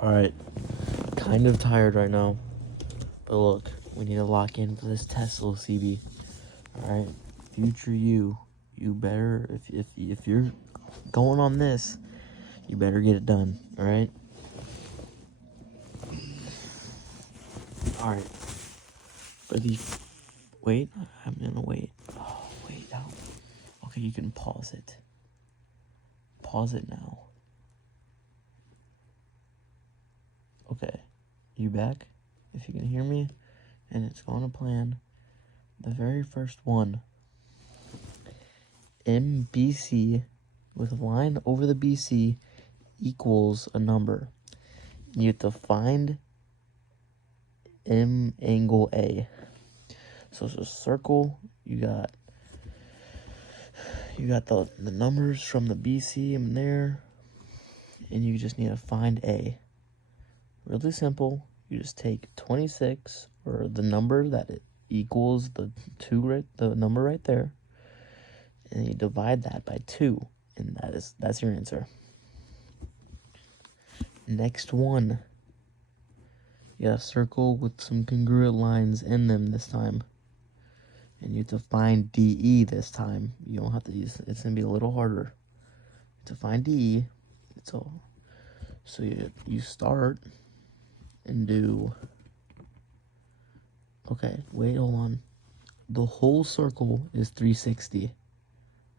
Alright, kind of tired right now, but look, we need to lock in for this Tesla CB. Alright, future you better, if you're going on this, you better get it done, alright? Alright, for the, wait, I'm gonna wait. Oh, wait, no. Okay, you can pause it. Pause it now. Okay, you back? If you can hear me, and it's going to plan, the very first one, MBC with a line over the BC equals a number. You have to find M angle A. So it's a circle. You got the numbers from the BC in there, and you just need to find A. Really simple. You just take 26, or the number that it equals the number right there, and you divide that by 2, and that's your answer. Next one, you got a circle with some congruent lines in them this time, and you have to find DE this time. You don't have to use, it's gonna be a little harder to find DE. So you start and do, okay, wait, hold on. The whole circle is 360.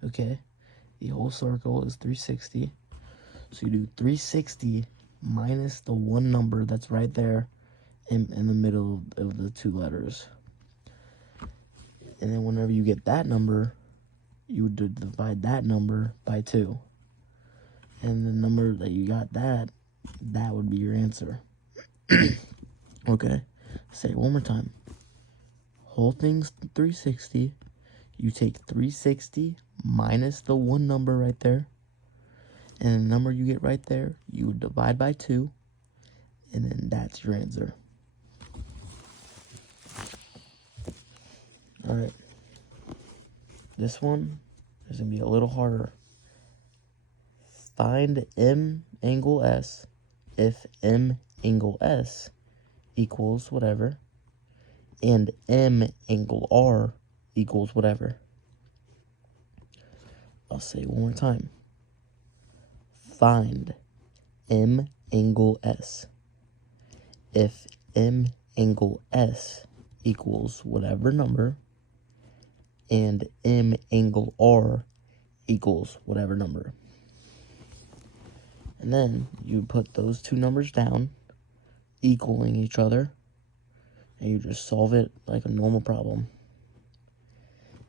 Okay, the whole circle is 360. So you do 360 minus the one number that's right there in the middle of the two letters. And then whenever you get that number, you would divide that number by 2. And the number that you got, that would be your answer. Okay, say it one more time. Whole thing's 360. You take 360 minus the one number right there, and the number you get right there, you would divide by 2, and then that's your answer. Alright, this one is going to be a little harder. Find M angle S if M angle S equals whatever, and M angle R equals whatever. I'll say it one more time. Find M angle S if M angle S equals whatever number, and M angle R equals whatever number. And then you put those two numbers down, equaling each other, and you just solve it like a normal problem.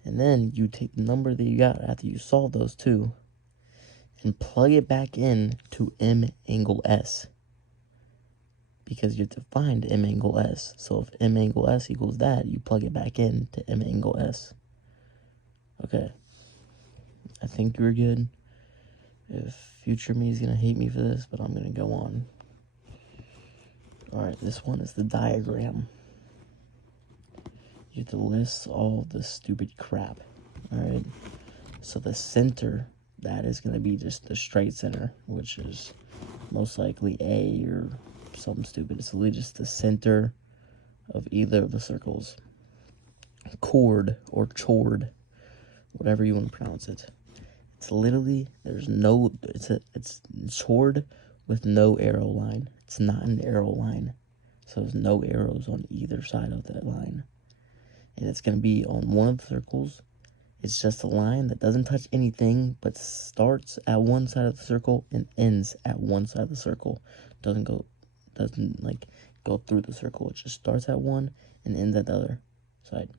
And then you take the number that you got after you solve those two and plug it back in to M angle S, because you have to find M angle S. So if M angle S equals that, you plug it back in to M angle S. Okay, I think you're good. If future me is going to hate me for this, but I'm going to go on. Alright, this one is the diagram. You have to list all the stupid crap. Alright, so the center, that is going to be just the straight center, which is most likely A or something stupid. It's literally just the center of either of the circles. Chord or chord, whatever you want to pronounce it. It's literally, there's no, it's chord with no arrow line. It's not an arrow line. So there's no arrows on either side of that line. And it's going to be on one of the circles. It's just a line that doesn't touch anything, but starts at one side of the circle and ends at one side of the circle. Doesn't like go through the circle. It just starts at one and ends at the other side.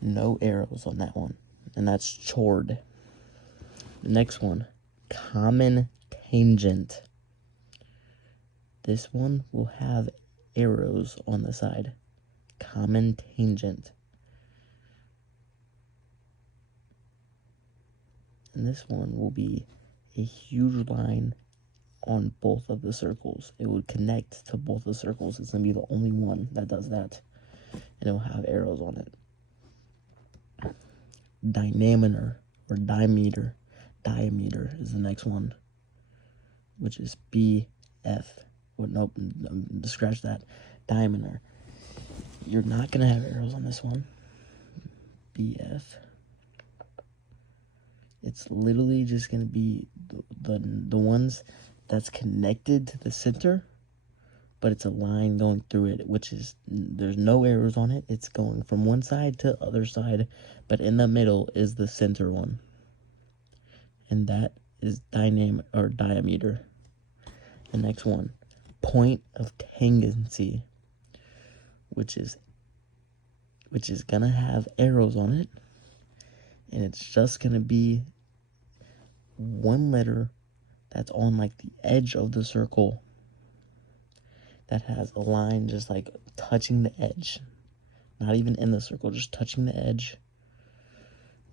No arrows on that one. And that's chord. The next one, common tangent. This one will have arrows on the side. Common tangent. And this one will be a huge line on both of the circles. It would connect to both the circles. It's going to be the only one that does that. And it will have arrows on it. Diameter or diameter. Diameter is the next one, which is BF. Well, nope, scratch that. Diameter. You're not going to have arrows on this one. BF. It's literally just going to be the ones that's connected to the center, but it's a line going through it, which is, there's no arrows on it. It's going from one side to the other side, but in the middle is the center one. And that is diameter. The next one, point of tangency, which is gonna have arrows on it, and it's just gonna be one letter that's on like the edge of the circle that has a line just like touching the edge, not even in the circle, just touching the edge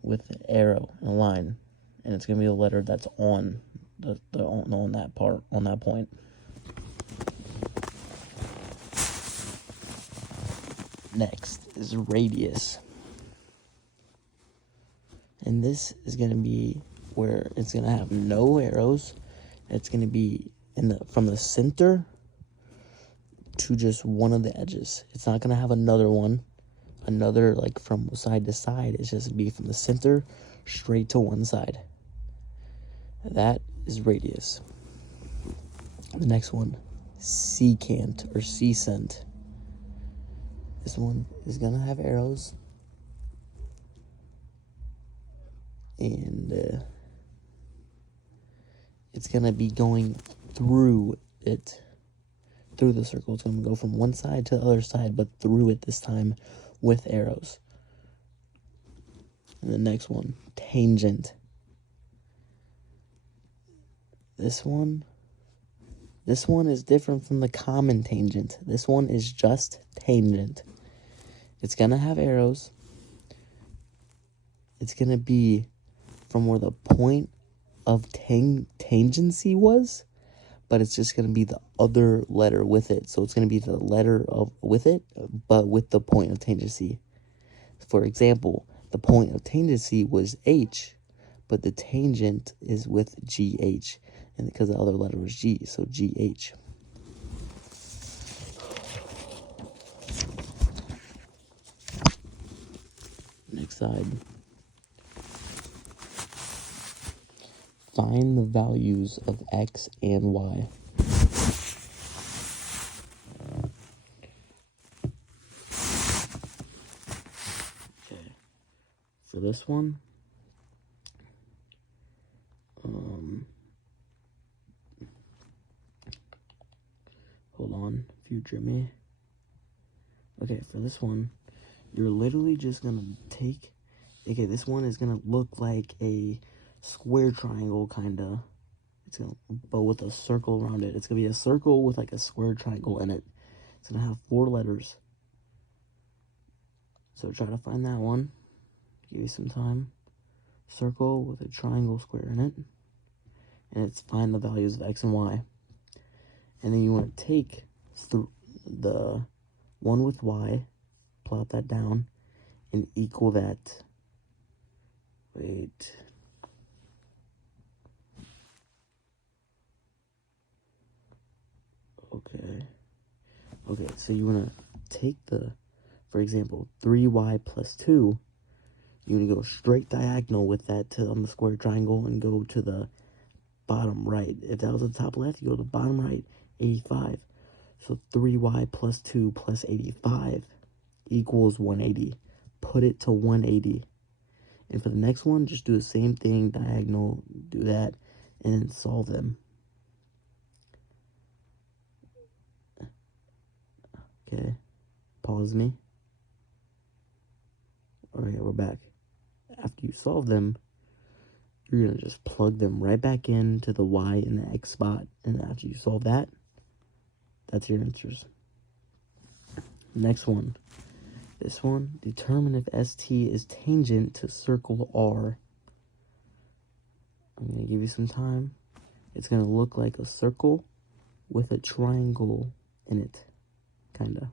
with an arrow and a line, and it's gonna be a letter that's on on that part, on that point. Next is radius, and this is gonna be where it's gonna have no arrows. It's gonna be from the center to just one of the edges. It's not gonna have another like from side to side. It's just gonna be from the center straight to one side. That is radius. The next one, secant or secant. This one is gonna have arrows, and it's gonna be going through it, through the circle. It's gonna go from one side to the other side, but through it this time with arrows. And the next one, tangent. This one is different from the common tangent. This one is just tangent. It's gonna have arrows. It's gonna be from where the point of tangency was, but it's just gonna be the other letter with it. So it's gonna be the letter with it, but with the point of tangency. For example, the point of tangency was H, but the tangent is with GH, and because the other letter was G, so GH. Next side. Find the values of X and Y. Okay. For this one, hold on, future me. Okay, for this one, you're literally just gonna take, okay, this one is gonna look like a square triangle, kinda. It's gonna, but with a circle around it. It's gonna be a circle with like a square triangle in it. It's gonna have 4 letters. So try to find that one. Give you some time. Circle with a triangle square in it. And it's find the values of X and Y. And then you want to take the one with Y, plot that down, and equal that. Wait. Okay, so you want to take for example, 3y plus 2. You want to go straight diagonal with that on the square triangle and go to the bottom right. If that was the top left, you go to the bottom right, 85. So 3y plus 2 plus 85 equals 180. Put it to 180. And for the next one, just do the same thing, diagonal, do that, and then solve them. Okay, pause me. Okay, we're back. After you solve them, you're going to just plug them right back into the Y and the X spot. And after you solve that, that's your answers. Next one. This one, determine if ST is tangent to circle R. I'm going to give you some time. It's going to look like a circle with a triangle in it, kind of.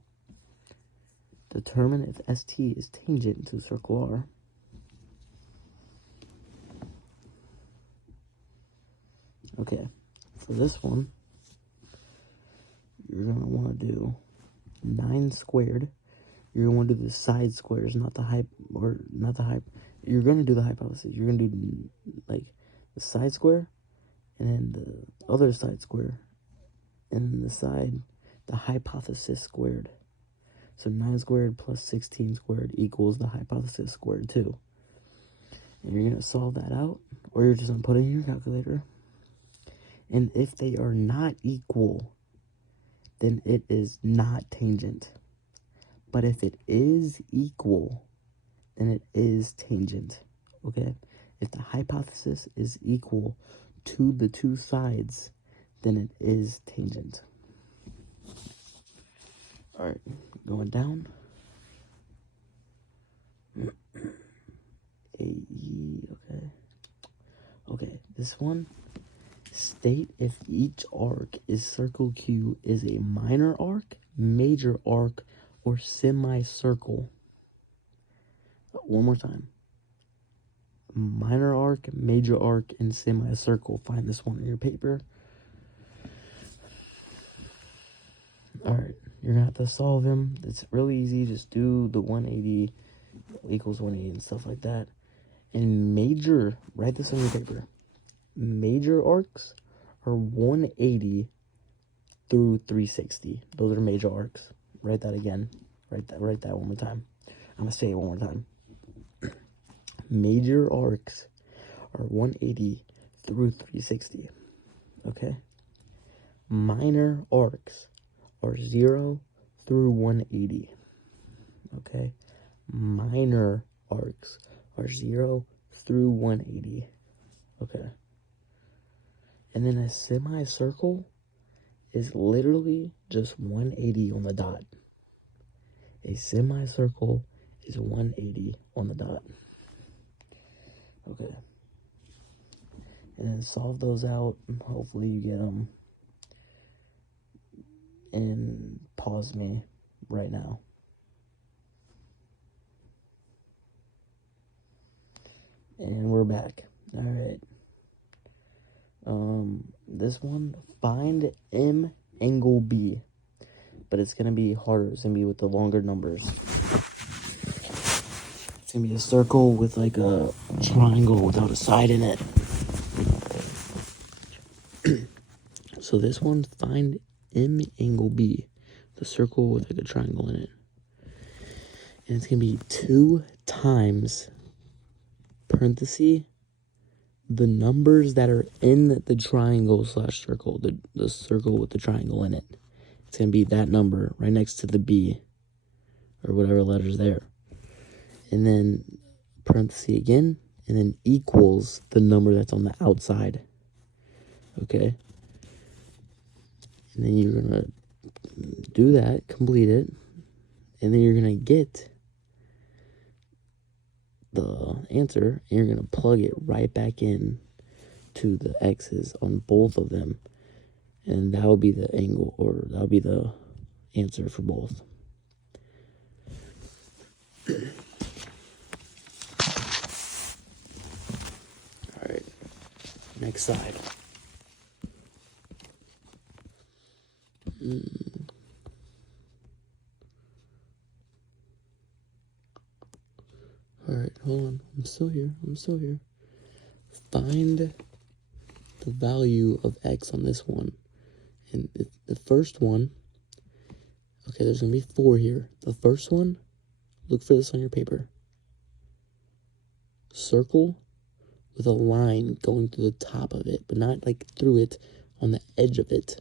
Determine if ST is tangent to circle R. Okay, for this one, you're going to want to do 9 squared. You're going to want to do the side squares, not the You're going to do the hypothesis. You're going to do, like, the side square, and then the other side square, and then the hypothesis squared. So 9 squared plus 16 squared equals the hypothesis squared too. And you're going to solve that out, or you're just going to put it in your calculator. And if they are not equal, then it is not tangent. But if it is equal, then it is tangent. Okay? If the hypothesis is equal to the two sides, then it is tangent. Alright, going down. AE, okay. Okay, this one. State if each arc is circle Q is a minor arc, major arc, or semicircle. One more time. Minor arc, major arc, and semicircle. Find this one in your paper. Alright, you're going to have to solve them. It's really easy. Just do the 180 equals 180 and stuff like that. And major, write this on your paper. Major arcs are 180 through 360. Those are major arcs. Write that again. Write that one more time. I'm going to say it one more time. Major arcs are 180 through 360. Okay? Minor arcs are 0 through 180. Okay? Minor arcs are 0 through 180. Okay? And then a semicircle is literally just 180 on the dot. A semicircle is 180 on the dot. Okay. And then solve those out. Hopefully you get them. And pause me right now. And we're back. Alright. This one, find M angle B. But it's going to be harder. It's going to be with the longer numbers. It's going to be a circle with like a triangle without a side in it. So this one, find M angle B. The circle with like a triangle in it. And it's going to be 2 times, parenthesis, the numbers that are in the triangle / circle. The circle with the triangle in it. It's going to be that number right next to the B. Or whatever letter's there. And then parenthesis again. And then equals the number that's on the outside. Okay? And then you're going to do that, complete it. And then you're going to get the answer. And you're going to plug it right back in to the X's on both of them. And that will be the angle, or that will be the answer for both. Alright, next side. Alright, hold on. I'm still here. Find the value of X on this one. And the first one, okay, there's going to be 4 here. The first one, look for this on your paper. Circle with a line going through the top of it, but not like through it, on the edge of it.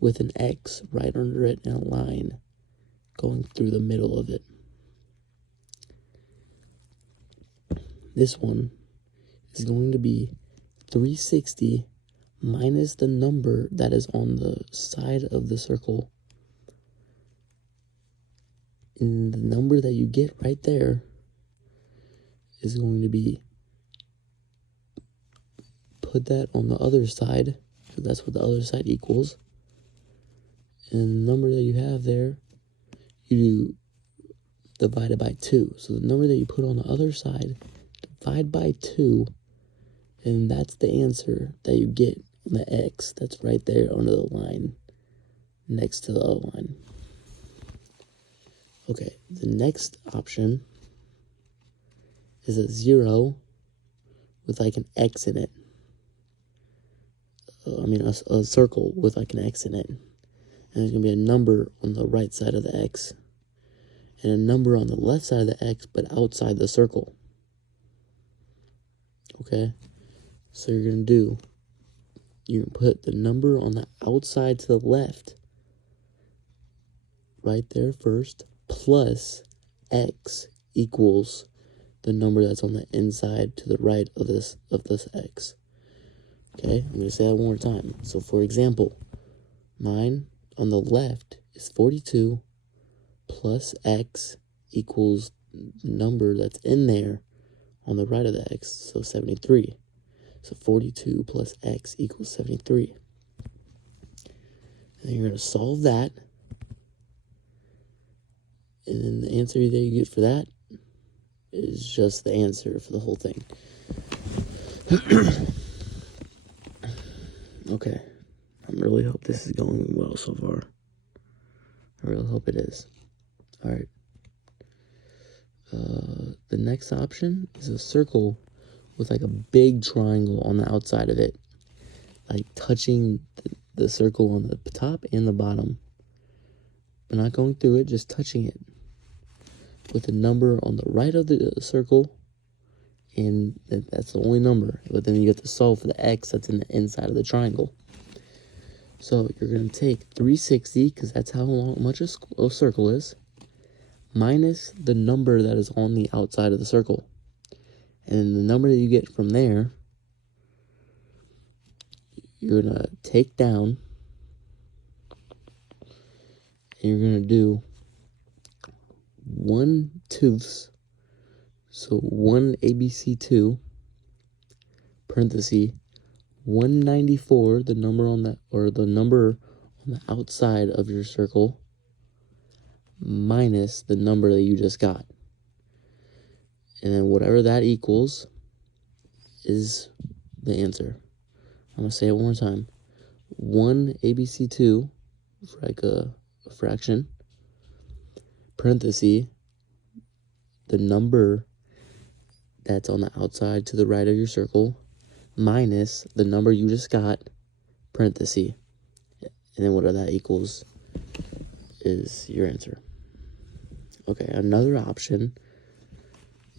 With an X right under it and a line going through the middle of it. This one is going to be 360 minus the number that is on the side of the circle. And the number that you get right there is going to be, put that on the other side, so that's what the other side equals. And the number that you have there, you divide it by 2. So the number that you put on the other side, divide by 2, and that's the answer that you get on the X that's right there under the line. next to the line. Okay, the next option is a 0 with like an X in it. A circle with like an X in it. And there's going to be a number on the right side of the X. And a number on the left side of the X, but outside the circle. Okay? So you're going to put the number on the outside to the left. Right there first. Plus X equals the number that's on the inside to the right of this X. Okay, I'm going to say that one more time. So for example, mine on the left is 42 plus X equals the number that's in there on the right of the X, so 73. So 42 plus X equals 73. And then you're going to solve that. And then the answer that you get for that is just the answer for the whole thing. Okay. I really hope this is going well so far. I really hope it is. Alright. The next option is a circle with like a big triangle on the outside of it. Like touching the circle on the top and the bottom. But not going through it, just touching it. With a number on the right of the circle, and that's the only number. But then you have to solve for the X that's in the inside of the triangle. So you're going to take 360, because that's how much a circle is, minus the number that is on the outside of the circle. And the number that you get from there, you're going to take down, and you're going to do 1/2, so 1 ABC2, parenthesis, 194, the number on the outside of your circle, minus the number that you just got. And then whatever that equals is the answer. I'm going to say it one more time. 1 ABC2, like a fraction, parenthesis, the number that's on the outside to the right of your circle, minus the number you just got, parenthesis. And then whatever that equals is your answer. Okay, another option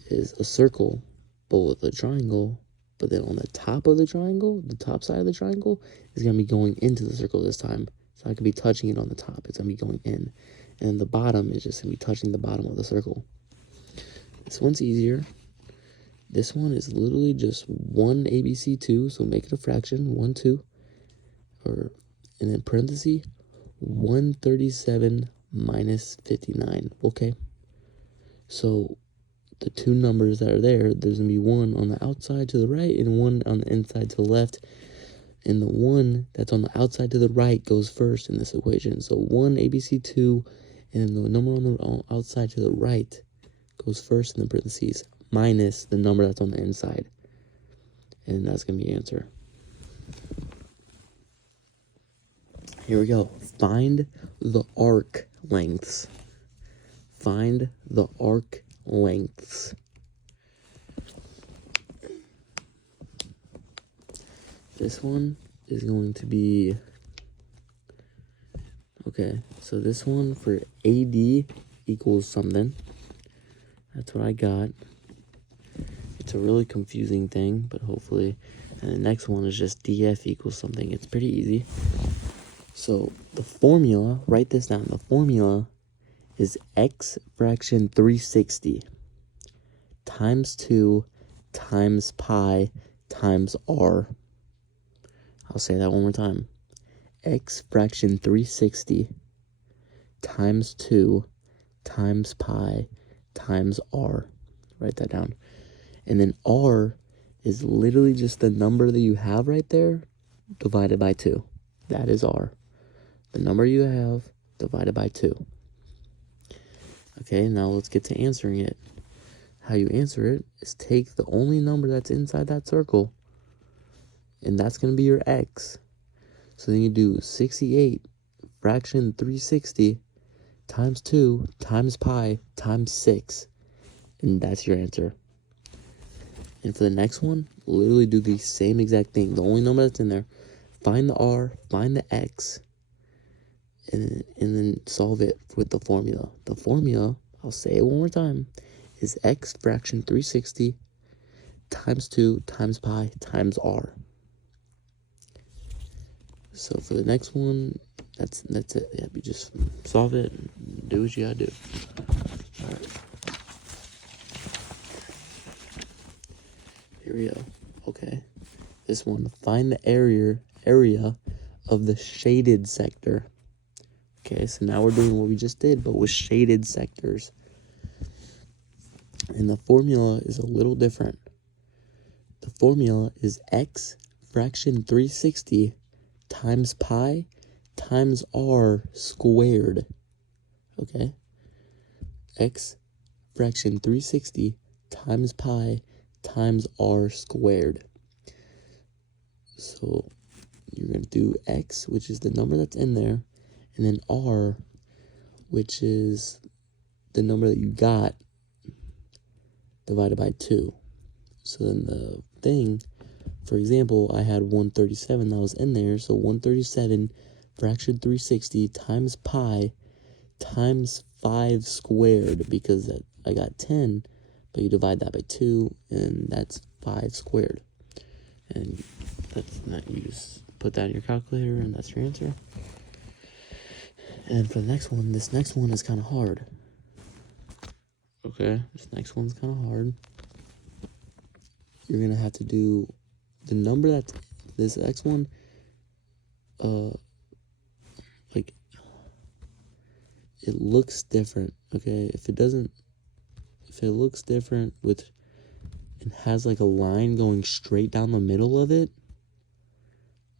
is a circle, but with a triangle, but then on the top of the triangle, the top side of the triangle, is going to be going into the circle this time. So I can be touching it on the top. It's going to be going in. And the bottom is just going to be touching the bottom of the circle. This one's easier. This one is literally just 1 ABC2, so make it a fraction, 1, 2, and then parenthesis, 137 minus 59, okay? So the two numbers that are there, there's going to be one on the outside to the right and one on the inside to the left. And the one that's on the outside to the right goes first in this equation. So 1 ABC2, and the number on the outside to the right goes first in the parentheses, minus the number that's on the inside. And that's going to be your answer. Here we go. Find the arc lengths. Find the arc lengths. This one is going to be, okay, so this one for AD equals something. That's what I got. It's a really confusing thing, but hopefully. And the next one is just DF equals something. It's pretty easy. So the formula, write this down. The formula is x fraction 360 times 2 times pi times r. I'll say that one more time. X fraction 360 times 2 times pi times r. Write that down. And then r is literally just the number that you have right there divided by 2. That is r. The number you have divided by 2. Okay, now let's get to answering it. How you answer it is take the only number that's inside that circle, and that's going to be your x. So then you do 68 fraction 360 times 2 times pi times 6. And that's your answer. And for the next one, literally do the same exact thing. The only number that's in there, find the r, find the x, and then solve it with the formula. The formula, I'll say it one more time, is x fraction 360 times 2 times pi times r. So for the next one, that's it. Yeah, you just solve it and do what you gotta do. All right. Here we go. Okay. This one, find the area of the shaded sector. Okay, so now we're doing what we just did, but with shaded sectors. And the formula is a little different. The formula is x fraction 360 times pi times r squared. Okay? X fraction 360 times pi times r squared. So you're going to do x, which is the number that's in there, and then r, which is the number that you got, divided by 2. So then the thing, for example, I had 137 that was in there, so 137 fraction 360 times pi times 5 squared, because I got 10, but you divide that by 2, and that's 5 squared. And you just put that in your calculator, and that's your answer. And for the next one, this next one is kind of hard. Okay, this next one's kind of hard. You're gonna have to do the number that's this next one. Like, it looks different. Okay, if it looks different with, it has like a line going straight down the middle of it.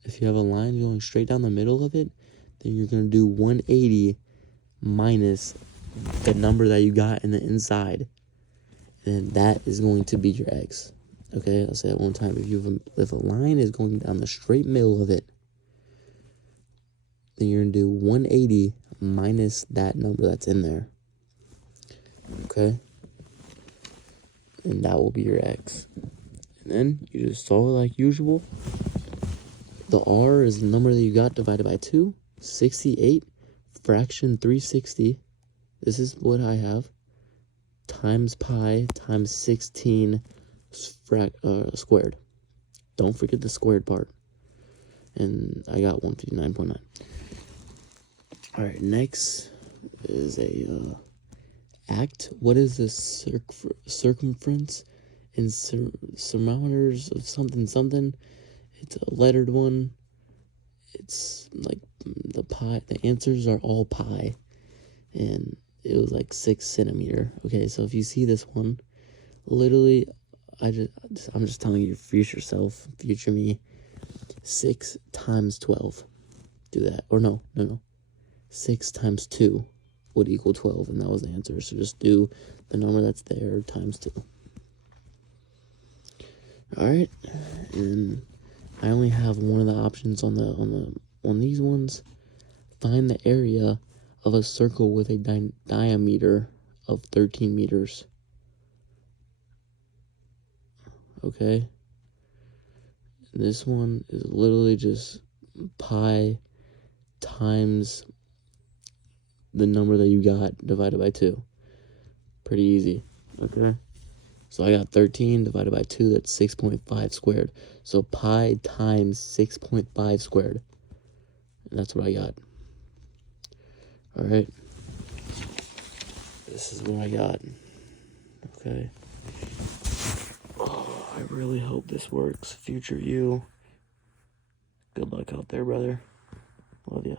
If you have a line going straight down the middle of it, then you're gonna do 180 minus the number that you got in the inside, and that is going to be your x. Okay, I'll say that one time. If a line is going down the straight middle of it, then you're gonna do 180 minus that number that's in there. Okay, and that will be your x. And then you just solve it like usual. The r is the number that you got divided by 2. 68 fraction 360. This is what I have. Times pi times 16 squared. Don't forget the squared part. And I got 159.9. All right, next is a act. What is the circumference in surmounters of something? It's a lettered one. It's like the pi. The answers are all pi, and it was like 6 centimeter. Okay, so if you see this one, literally, I'm just telling your future self, future me, 6 times 12. Do that. Or no. 6 times 2 would equal 12, and that was the answer. So just do the number that's there times 2. All right, and I only have one of the options on these ones. Find the area of a circle with a diameter of 13 meters. Okay. This one is literally just pi times the number that you got divided by 2. Pretty easy. Okay. So I got 13 divided by 2, that's 6.5 squared. So pi times 6.5 squared. And that's what I got. All right. This is what I got. Okay. Oh, I really hope this works. Future you. Good luck out there, brother. Love ya.